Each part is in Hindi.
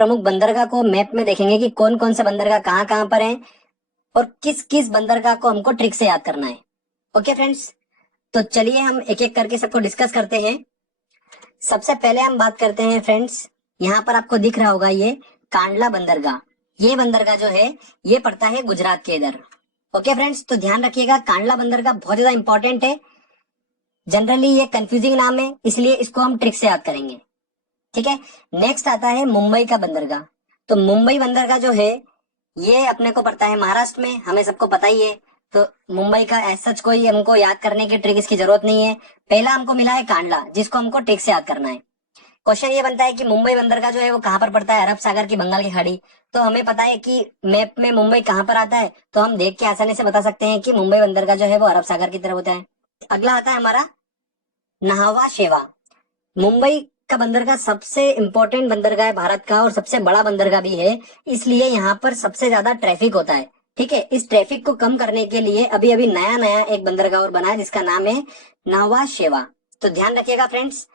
प्रमुख बंदरगाह को मैप में देखेंगे कि कौन कौन से बंदरगाह कहाँ कहाँ पर हैं और किस किस बंदरगाह को हमको ट्रिक से याद करना है। ओके फ्रेंड्स, तो चलिए हम एक एक करके सबको डिस्कस करते हैं। सबसे पहले हम बात करते हैं फ्रेंड्स, यहाँ पर आपको दिख रहा होगा ये कांडला बंदरगाह। ये बंदरगाह जो है ये पड़ता है गुजरात के इधर। ओके फ्रेंड्स, तो ध्यान रखिएगा कांडला बंदरगाह बहुत ज्यादा इंपॉर्टेंट है। जनरली ये कंफ्यूजिंग नाम है, इसलिए इसको हम ट्रिक से याद करेंगे। ठीक है। नेक्स्ट आता है मुंबई का बंदरगाह। तो मुंबई बंदरगाह जो है ये अपने को पड़ता है महाराष्ट्र में, हमें सबको पता ही है। तो मुंबई का एज सच कोई हमको याद करने की ट्रिक इसकी जरूरत नहीं है। पहला हमको मिला है कांडला, जिसको हमको ट्रिक से याद करना है। क्वेश्चन ये बनता है कि मुंबई बंदरगाह जो है वो कहाँ पर पड़ता है, अरब सागर की बंगाल की खाड़ी। तो हमें पता है कि मैप में मुंबई कहाँ पर आता है, तो हम देख के आसानी से बता सकते हैं कि मुंबई बंदरगाह जो है वो अरब सागर की तरफ होता है। अगला आता है हमारा नाहवा शेवा। मुंबई का बंदरगाह सबसे इंपॉर्टेंट बंदरगाह है भारत का और सबसे बड़ा बंदरगाह भी है, इसलिए यहाँ पर सबसे ज्यादा ट्रैफिक होता है। ठीक है, इस ट्रैफिक को कम करने के लिए अभी अभी नया नया एक बंदरगाह और बना है जिसका नाम है नाहवा शेवा। तो ध्यान रखिएगा फ्रेंड्स,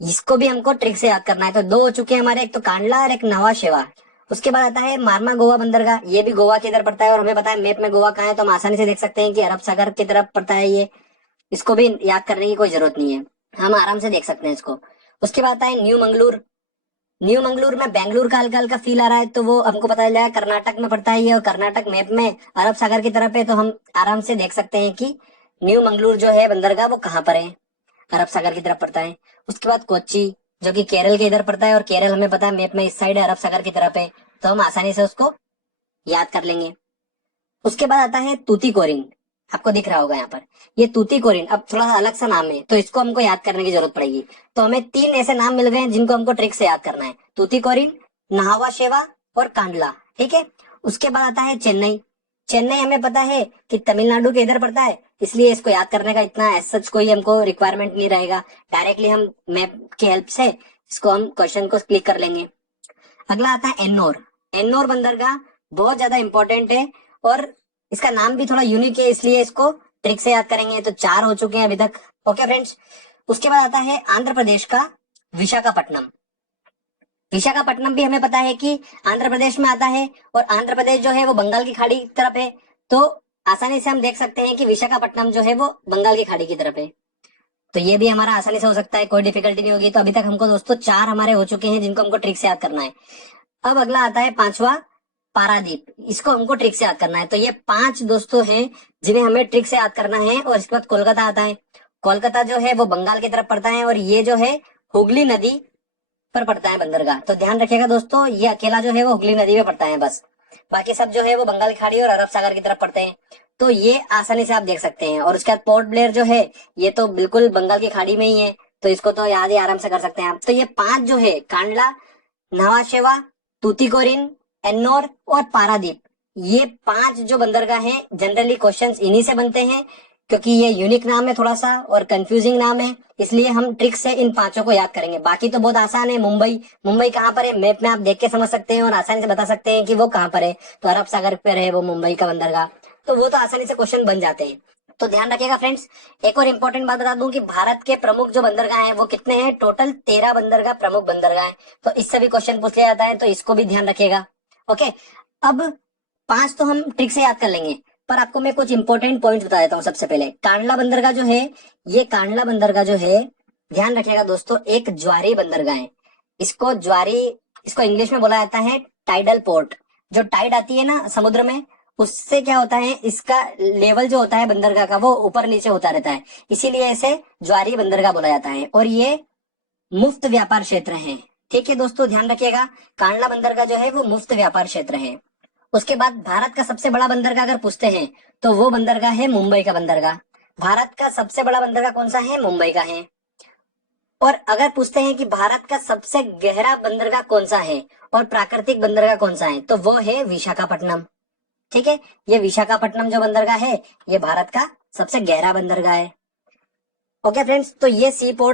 इसको भी हमको ट्रिक से याद करना है। तो दो हो चुके हैं हमारे, एक तो कांडला और एक नाहवा शेवा। उसके बाद आता है मारमा गोवा बंदरगाह। ये भी गोवा के इधर पड़ता है और हमें पता है मैप में गोवा कहाँ है, तो हम आसानी से देख सकते हैं कि अरब सागर की तरफ पड़ता है ये। इसको भी याद करने की कोई जरूरत नहीं है, हम आराम से देख सकते हैं इसको। उसके बाद आता है न्यू मंगलूर। न्यू मंगलूर में बेंगलुरु का हल्का हल्का फील आ रहा है, तो वो हमको पता चल जाएगा कर्नाटक में पड़ता है ये, और कर्नाटक मैप में अरब सागर की तरफ है, तो हम आराम से देख सकते हैं कि न्यू मंगलूर जो है बंदरगाह वो कहाँ पर है, अरब सागर की तरफ पड़ता है। उसके बाद कोच्चि, जो कि केरल के इधर पड़ता है, और केरल हमें पता है मैप में इस साइड है, अरब सागर की तरफ है, तो हम आसानी से उसको याद कर लेंगे। उसके बाद आता है तूतीकोरिन। आपको दिख रहा होगा यहाँ पर ये तूतीकोरिन, अब थोड़ा सा अलग सा नाम है, तो इसको हमको याद करने की जरूरत पड़ेगी। तो हमें तीन ऐसे नाम मिल गए हैं जिनको हमको ट्रिक से याद करना है, तूतीकोरिन, नाहवा शेवा और कांडला। ठीक है। उसके बाद आता है चेन्नई। चेन्नई हमें पता है कि तमिलनाडु के इधर पड़ता है, इसलिए इसको याद करने का इतना एज सच कोई हमको रिक्वायरमेंट नहीं रहेगा। डायरेक्टली हम मैप की हेल्प से इसको हम क्वेश्चन को क्लिक कर लेंगे। अगला आता है एन्नोर। एन्नोर बंदरगाह बहुत ज्यादा इंपॉर्टेंट है और इसका नाम भी थोड़ा यूनिक है, इसलिए इसको ट्रिक से याद करेंगे। तो चार हो चुके हैं अभी तक। ओके फ्रेंड्स, उसके बाद आता है आंध्र प्रदेश का विशाखापट्टनम। विशाखापट्टनम भी हमें पता है कि आंध्र प्रदेश में आता है, और आंध्र प्रदेश जो है वो बंगाल की खाड़ी की तरफ है, तो आसानी से हम देख सकते हैं कि विशाखापट्टनम जो है वो बंगाल की खाड़ी की तरफ है। तो ये भी हमारा आसानी से हो सकता है, कोई डिफिकल्टी नहीं होगी। तो अभी तक हमको दोस्तों चार हमारे हो चुके हैं जिनको हमको ट्रिक से याद करना है। अब अगला आता है पांचवा, पारादीप। इसको हमको ट्रिक से याद करना है। तो ये पांच दोस्तों हैं जिन्हें हमें ट्रिक से याद करना है। और इसके बाद कोलकाता आता है। कोलकाता जो है वो बंगाल की तरफ पड़ता है, और ये जो है हुगली नदी पर पड़ता है बंदरगाह। तो ध्यान रखिएगा दोस्तों, ये अकेला जो है वो हुगली नदी में पड़ता है बस, बाकी सब जो है वो बंगाल की खाड़ी और अरब सागर की तरफ पड़ते हैं। तो ये आसानी से आप देख सकते हैं। और उसके बाद पोर्ट ब्लेयर जो है ये तो बिल्कुल बंगाल की खाड़ी में ही है, तो इसको तो याद ही आराम से कर सकते हैं आप। तो ये पांच जो है कांडला, नावा शेवा, तूतीकोरिन, एन्नोर और पारादीप, ये पांच जो बंदरगाह हैं जनरली क्वेश्चंस इन्हीं से बनते हैं, क्योंकि ये यूनिक नाम है थोड़ा सा और कंफ्यूजिंग नाम है, इसलिए हम ट्रिक से इन पांचों को याद करेंगे। बाकी तो बहुत आसान है। मुंबई, मुंबई कहाँ पर है मैप में आप देख के समझ सकते हैं और आसानी से बता सकते हैं कि वो कहाँ पर है। तो अरब सागर पर है वो मुंबई का बंदरगाह, तो वो तो आसानी से क्वेश्चन बन जाते हैं। तो ध्यान रखिएगा फ्रेंड्स, एक और इम्पोर्टेंट बात बता दूं कि भारत के प्रमुख जो बंदरगाह हैं वो कितने हैं, टोटल 13 बंदरगाह प्रमुख बंदरगाह हैं। तो इससे भी क्वेश्चन पूछ लिया जाता है, तो इसको भी ध्यान रखिएगा। ओके, अब पांच तो हम ट्रिक से याद कर लेंगे, पर आपको मैं कुछ इंपॉर्टेंट पॉइंट बता देता हूँ। सबसे पहले कांडला बंदरगाह जो है, ये कांडला बंदरगाह जो है, ध्यान रखिएगा दोस्तों, एक ज्वारी बंदरगाह है। इसको ज्वारी, इसको इंग्लिश में बोला जाता है टाइडल पोर्ट। जो टाइड आती है ना समुद्र में, उससे क्या होता है, इसका लेवल जो होता है बंदरगाह का वो ऊपर नीचे होता रहता है, इसीलिए इसे ज्वारी बंदरगाह बोला जाता है। और ये मुफ्त व्यापार क्षेत्र है। ठीक है दोस्तों, ध्यान रखिएगा, कांडला बंदरगाह जो है वो मुफ्त व्यापार क्षेत्र है। उसके बाद भारत का सबसे बड़ा बंदरगाह अगर पूछते हैं तो वो बंदरगाह है मुंबई का बंदरगाह। भारत का सबसे बड़ा बंदरगाह कौन सा है, मुंबई का है। और अगर पूछते हैं कि भारत का सबसे गहरा बंदरगाह कौन सा है और प्राकृतिक बंदरगाह कौन सा है, तो वो है विशाखापट्टनम। ठीक है, ये विशाखापट्टनम जो बंदरगाह है ये भारत का सबसे गहरा बंदरगाह है। ओके फ्रेंड्स, तो ये सी पोर्ट